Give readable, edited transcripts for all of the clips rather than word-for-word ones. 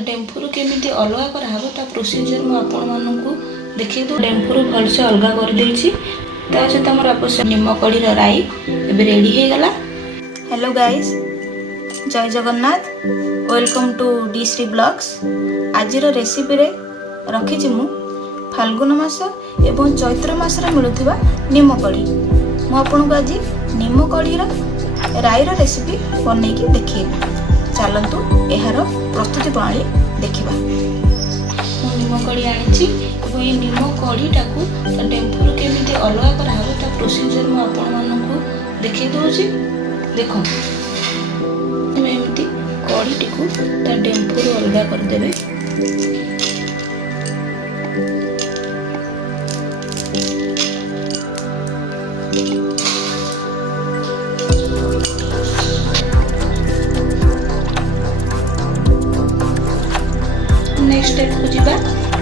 डेम्फुरु केमिति अलग कराहब ता प्रोसीजर मु आपण मानकु देखि दो। डेम्फुरु भलसे अलग कर देछि। ता सहित हमर आवश्यक निम्म कड़ी राई एबे रेडी हे गला। हेलो गाइस, जय Jagannath, welcome to the Shri blogs. आज रेसिपी रे रखी मु फाल्गुन मास एवं चैत्र मास रे मिलुथिबा निम्म कड़ी। मु आपन को आज निम्म कड़ी राई रेसिपी बनै की देखिए। चलतु यार प्रस्तुति प्रणाली देखा। निम्म कड़ी आनी ये निम्म कड़ीटा को डेम्फुरु केमिति अलग कराहब ता प्रोसीजर मु आपण मानकु देखै दउछि। देखो एमती कड़ीटी को ता डेम्फुरु अलग कर देबे। नेक्स्ट स्टेप को जीवा।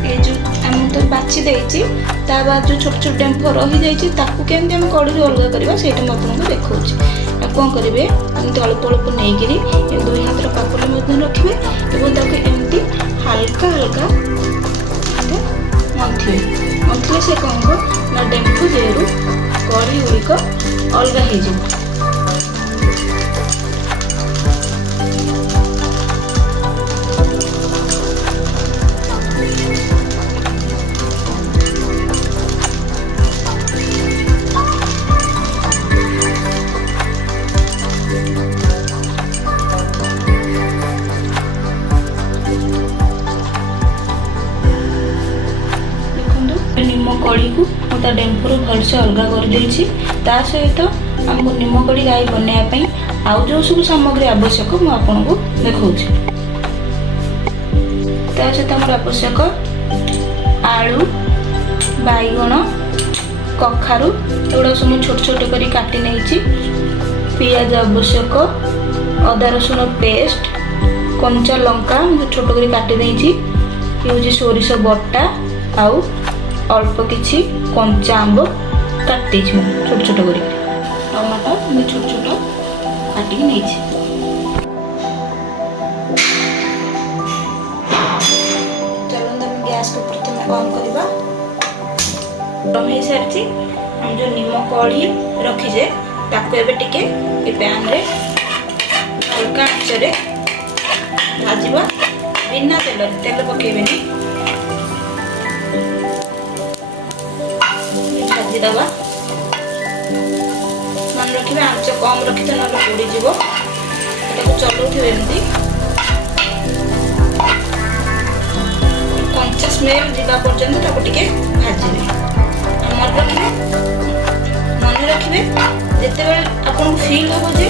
ये जो हम तो बाछि देछि ता बाद जो छोट छोट डेम्फ रही जाइछि ताकू केमते हम कड़ी रे अलग करबा सेटा म आपन को देखौछि। आ कोन करिवे एमती अल्प अल्प नै गिरी ए दुई हाथ रो पाकुली मध्य रखिबे एवं ताके एमती हल्का हल्का मंथले से कोन ना डेम्फ जेरु कड़ी उरिक अलग हे जिवो। निम्म कड़ी को मुझे डेम्फुरु भलसे अलग कर देछि। ता सहित हमको निम्म कड़ी राई बनाया पई आउ जो सब सामग्री आवश्यक मु आपन को देखौछि। ता सहित हमर आवश्यक आलू, बैगण, कखारु एगुड़ा सब छोट छोट करी काटी नेछि। पियाज आवश्यक, अदा रसुण पेस्ट, कंचा लंका छोट करी काटी देछि। ये सोरिष बटा आउ अल्प किछि कंचा आंब काटी छोट छोट करी। टमाटो मैं छोट छोट काटी नहीं। चलो हम गैस को प्रथम ऑन करबा। गरम हो सारी हम जो निम्म कड़ी रखीजे ताको एबे टिके ए पैन रे हल्का आंच रे भाजीबा। बिना तेल पकेबेनी, भाजी दबा। मन रखिए आंच कम रखी तो ना पोड़ी जीवो। चलाउथिबे एमती कंचा स्मेल जीवा पर्यंत ताको टिके भाजीबे। मन रखिए जिते बेले आपन फील हो जे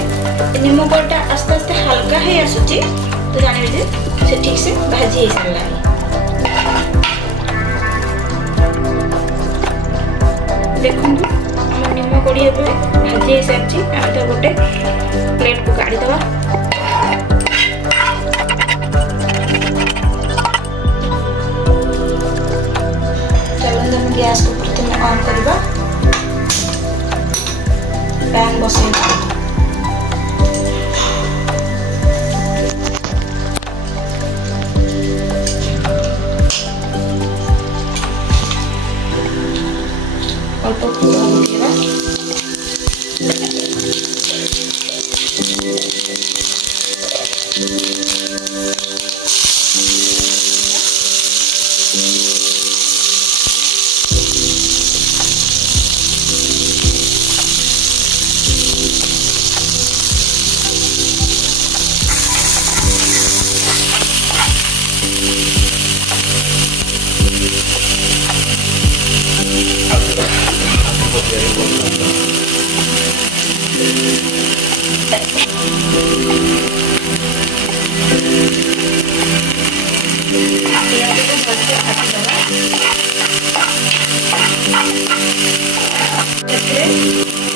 निम्म कड़ीटा आस्ते आस्ते हल्का है आसुची तो जानिबे जे से ठीक से भाजी हो सारला। देखो हम निम्म कड़ी भाजी हो सारी आम तो गोटे प्लेट को काढ़ी दबा। चलो हम गैस को प्रथम ऑन करबा। पैन बसैबा। अल्प पकेबा।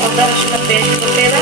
अदा रसुण पेस्ट पकेबा।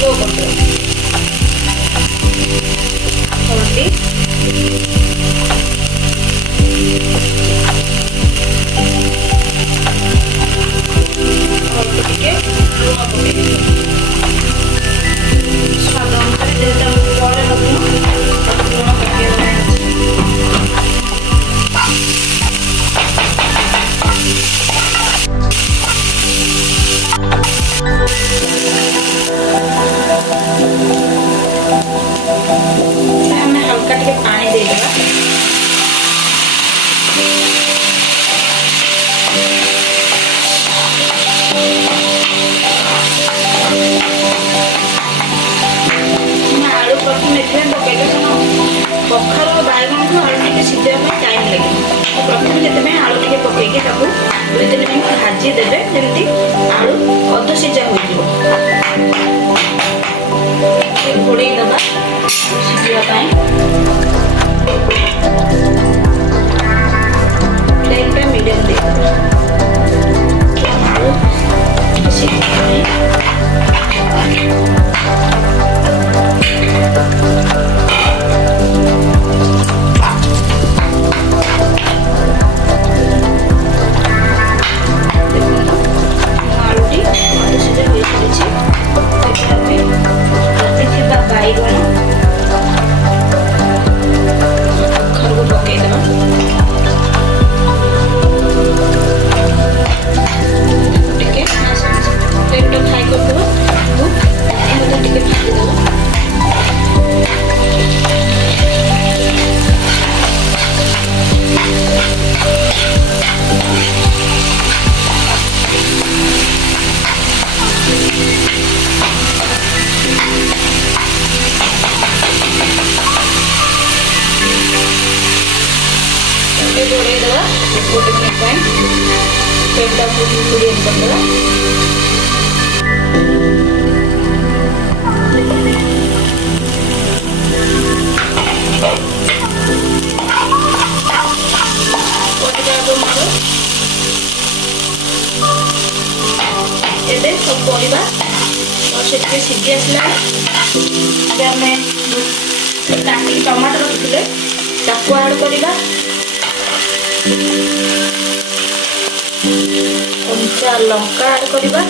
ସ୍ଲୋ କରିଦେବା। ହଳଦୀ, ଅଳ୍ପ ଟିକେ ଲୁଣ ପକେଇଦେବା। ସ୍ୱାଦ ଅନୁସାରେ ଯେହେତୁ ଆମକୁ ପରେ ଲୁଣ ପକେଇବା ପାଇଁ ଅଛି। ଆମେ ହାଲକା ଟିକେ ପାଣି ଦେଇଦେବା। ଆଳୁ ପ୍ରଥମେ ଏଥିପାଇଁ ପକେଇଲେ କାରଣ କଖାରୁ ବାଇଗଣକୁ ଆଳୁ ଟିକେ ସିଝିବା ପାଇଁ ଟାଇମ୍ ଲାଗିବ। ପ୍ରଥମେ ସେଥିପାଇଁ ଆଳୁ ଟିକେ ପକେଇକି ତାକୁ 2-3 ମିନିଟ୍ ଭାଜିଦେବେ, ଯେମିତି ଆଳୁ ଅଧ ସିଝା ହୋଇଯିବ। ଘୋଡ଼େଇ ଦେବା ସିଝିବା ପାଇଁ। ଫ୍ଲେମ୍ଟା ମିଡ଼ିୟମ୍ ଦେଇଦେବା। ଆଳୁ ସିଝିବା ପାଇଁ ବାଇଗଣ କଖାରୁକୁ ପକେଇଦେବା। ଟିକେ ପ୍ଲେଟ୍ଟା ଫ୍ରାଏ କରିଦେବା। ଟିକେ ଭାଜିଦେବା। घोड़े देवा 1 मिनट ପାଇଁ। ତେଲଟାକୁ ମିଡ଼ିୟମ୍ କରିଦେବା। ଏବେ ସବୁ ପରିବା ଟିକେ ସିଝି ଆସିଲା। ଏବେ ଆମେ କାଟିକି ଟମାଟୋ ରଖିଥିଲେ ତାକୁ ଆଡ୍ କରିବା। କଞ୍ଚା ଲଙ୍କା ଆଡ୍ କରିବା।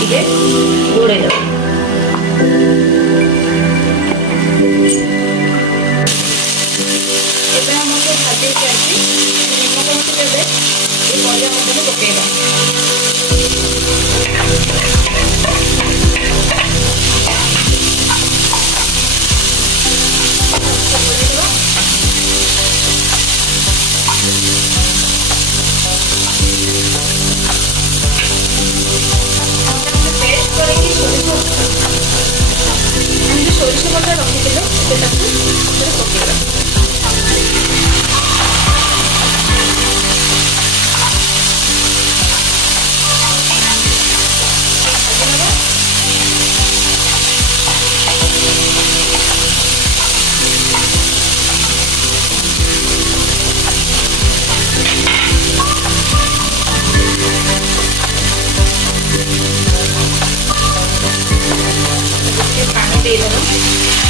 ଟିକେ ଘୋଡ଼େଇ ଦେବା। ଏବେ ଆମର ସବୁ ଭାଜି ହେଇଛି। ନିମକ ଦେବେ। ଏ ପରିବା ମଧ୍ୟରେ ପକେଇବା। ପେଷ୍ଟ କରିକି ସୋରିଷ ବଟା ରଖିଥିଲେ ସେଟାକୁ ପକେଇବା। पानी दे देना।